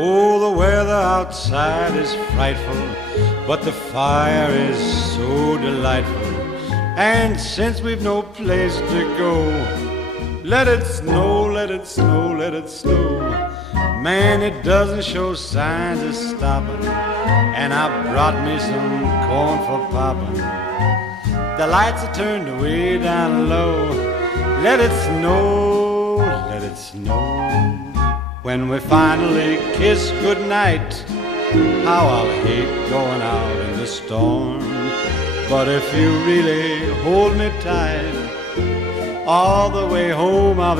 Oh, the weather outside is frightful, but the fire is so delightful. And since we've no place to go, let it snow, let it snow, let it snow. Man, it doesn't show signs of stopping, and I brought me some corn for popping. The lights are turned way down low. Let it snow, let it snow. When we finally kiss goodnight, how I'll hate going out in the storm. But if you really hold me tight, all the way home I'll